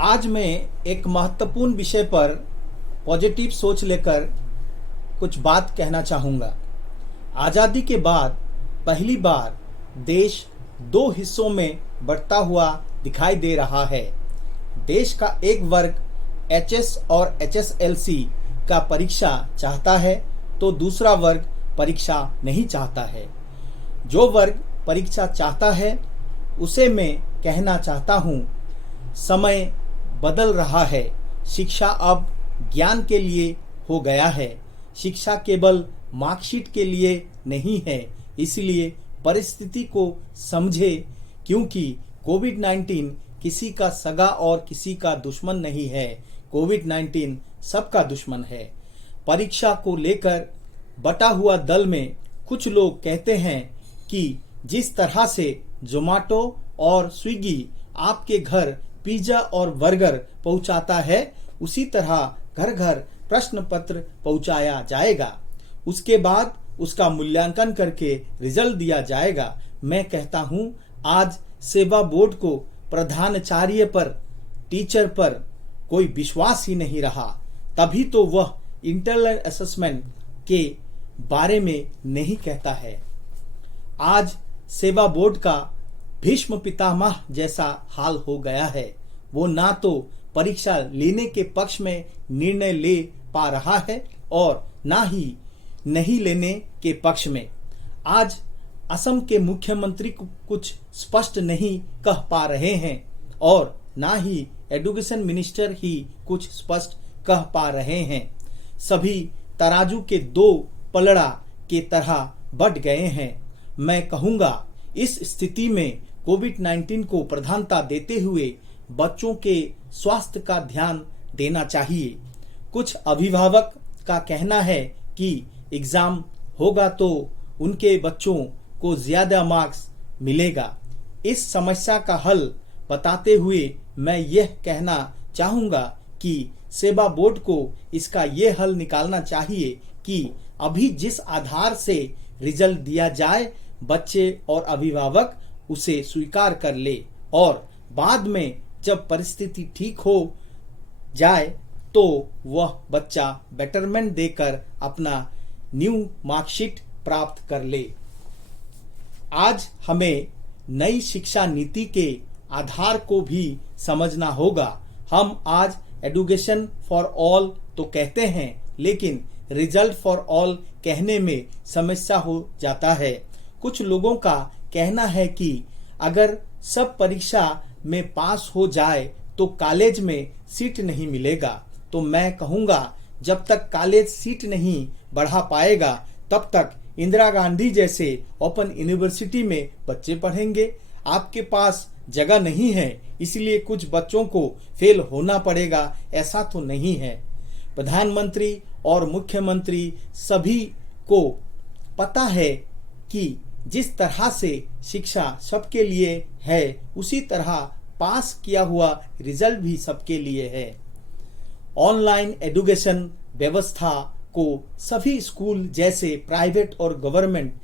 आज मैं एक महत्वपूर्ण विषय पर पॉजिटिव सोच लेकर कुछ बात कहना चाहूँगा। आज़ादी के बाद पहली बार देश दो हिस्सों में बंटता हुआ दिखाई दे रहा है। देश का एक वर्ग एचएस और एचएसएलसी का परीक्षा चाहता है तो दूसरा वर्ग परीक्षा नहीं चाहता है। जो वर्ग परीक्षा चाहता है उसे मैं कहना चाहता हूँ, समय बदल रहा है। शिक्षा अब ज्ञान के लिए हो गया है। शिक्षा केवल मार्कशीट के लिए नहीं है। इसलिए परिस्थिति को समझे, क्योंकि कोविड-19 किसी का सगा और किसी का दुश्मन नहीं है। कोविड-19 सबका दुश्मन है। परीक्षा को लेकर बटा हुआ दल में कुछ लोग कहते हैं कि जिस तरह से जोमेटो और स्विगी आपके घर पिज्जा और बर्गर पहुंचाता है, उसी तरह घर घर प्रश्न पत्र पहुंचाया जाएगा। उसके बाद उसका मूल्यांकन करके रिजल्ट दिया जाएगा। मैं कहता हूं, आज सेवा बोर्ड को प्रधानाचार्य पर, टीचर पर कोई विश्वास ही नहीं रहा। तभी तो वह इंटरनल असेसमेंट के बारे में नहीं कहता है। आज सेवा बोर्ड का भीष्म पितामह जैसा हाल हो गया है। वो ना तो परीक्षा लेने के पक्ष में निर्णय ले पा रहा है और ना ही नहीं लेने के पक्ष में। आज असम के मुख्यमंत्री कुछ स्पष्ट नहीं कह पा रहे हैं और ना ही एजुकेशन मिनिस्टर ही कुछ स्पष्ट कह पा रहे हैं। सभी तराजू के दो पलड़ा के तरह बट गए हैं। मैं कहूँगा, इस स्थिति में कोविड-19 को प्रधानता देते हुए बच्चों के स्वास्थ्य का ध्यान देना चाहिए। कुछ अभिभावक का कहना है कि एग्जाम होगा तो उनके बच्चों को ज्यादा मार्क्स मिलेगा। इस समस्या का हल बताते हुए मैं यह कहना चाहूँगा कि सेवा बोर्ड को इसका यह हल निकालना चाहिए कि अभी जिस आधार से रिजल्ट दिया जाए, बच्चे और अभिभावक उसे स्वीकार कर ले और बाद में जब परिस्थिति ठीक हो जाए तो वह बच्चा बेटरमेंट देकर अपना न्यू मार्कशीट प्राप्त कर ले। आज हमें नई शिक्षा नीति के आधार को भी समझना होगा। हम आज एजुकेशन फॉर ऑल तो कहते हैं, लेकिन रिजल्ट फॉर ऑल कहने में समस्या हो जाता है। कुछ लोगों का कहना है कि अगर सब परीक्षा में पास हो जाए तो कॉलेज में सीट नहीं मिलेगा। तो मैं कहूँगा, जब तक कॉलेज सीट नहीं बढ़ा पाएगा तब तक इंदिरा गांधी जैसे ओपन यूनिवर्सिटी में बच्चे पढ़ेंगे। आपके पास जगह नहीं है इसलिए कुछ बच्चों को फेल होना पड़ेगा, ऐसा तो नहीं है। प्रधानमंत्री और मुख्यमंत्री सभी को पता है कि जिस तरह से शिक्षा सबके लिए है, उसी तरह पास किया हुआ रिजल्ट भी सबके लिए है। ऑनलाइन एजुकेशन व्यवस्था को सभी स्कूल जैसे प्राइवेट और गवर्नमेंट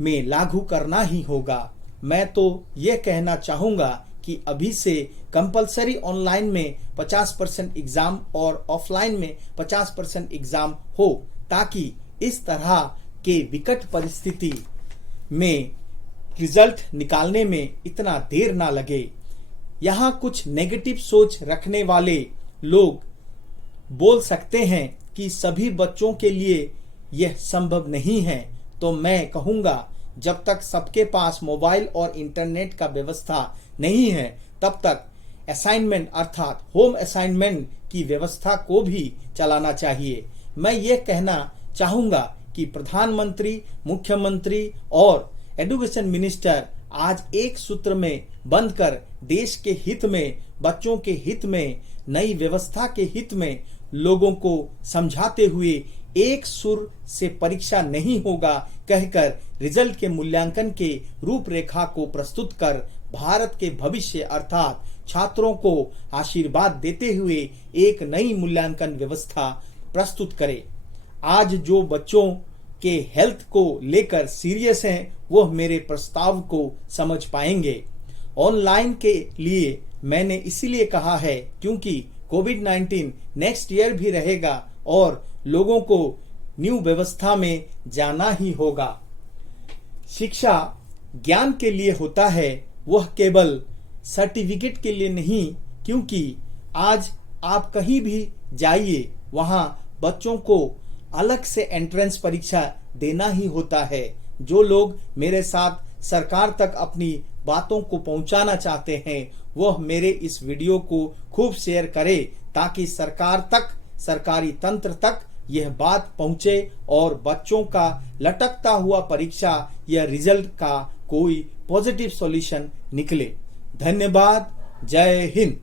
में लागू करना ही होगा। मैं तो यह कहना चाहूँगा कि अभी से कंपलसरी ऑनलाइन में 50% एग्जाम और ऑफलाइन में 50% एग्जाम हो, ताकि इस तरह के विकट परिस्थिति में रिजल्ट निकालने में इतना देर ना लगे। यहाँ कुछ नेगेटिव सोच रखने वाले लोग बोल सकते हैं कि सभी बच्चों के लिए यह संभव नहीं है। तो मैं कहूँगा, जब तक सबके पास मोबाइल और इंटरनेट का व्यवस्था नहीं है तब तक असाइनमेंट अर्थात होम असाइनमेंट की व्यवस्था को भी चलाना चाहिए। मैं ये कहना चाहूँगा कि प्रधानमंत्री, मुख्यमंत्री और एजुकेशन मिनिस्टर आज एक सूत्र में बंधकर देश के हित में, बच्चों के हित में, नई व्यवस्था के हित में लोगों को समझाते हुए एक सुर से परीक्षा नहीं होगा कहकर रिजल्ट के मूल्यांकन के रूपरेखा को प्रस्तुत कर भारत के भविष्य अर्थात छात्रों को आशीर्वाद देते हुए एक नई मूल्यांकन व्यवस्था प्रस्तुत करे। आज जो बच्चों के हेल्थ को लेकर सीरियस हैं, वह मेरे प्रस्ताव को समझ पाएंगे। ऑनलाइन के लिए मैंने इसीलिए कहा है क्योंकि कोविड-19 नेक्स्ट ईयर भी रहेगा और लोगों को न्यू व्यवस्था में जाना ही होगा। शिक्षा ज्ञान के लिए होता है, वह केवल सर्टिफिकेट के लिए नहीं, क्योंकि आज आप कहीं भी जाइए वहां बच्चों को अलग से एंट्रेंस परीक्षा देना ही होता है। जो लोग मेरे साथ सरकार तक अपनी बातों को पहुंचाना चाहते हैं वह मेरे इस वीडियो को खूब शेयर करें ताकि सरकार तक, सरकारी तंत्र तक यह बात पहुंचे और बच्चों का लटकता हुआ परीक्षा या रिजल्ट का कोई पॉजिटिव सॉल्यूशन निकले। धन्यवाद। जय हिंद।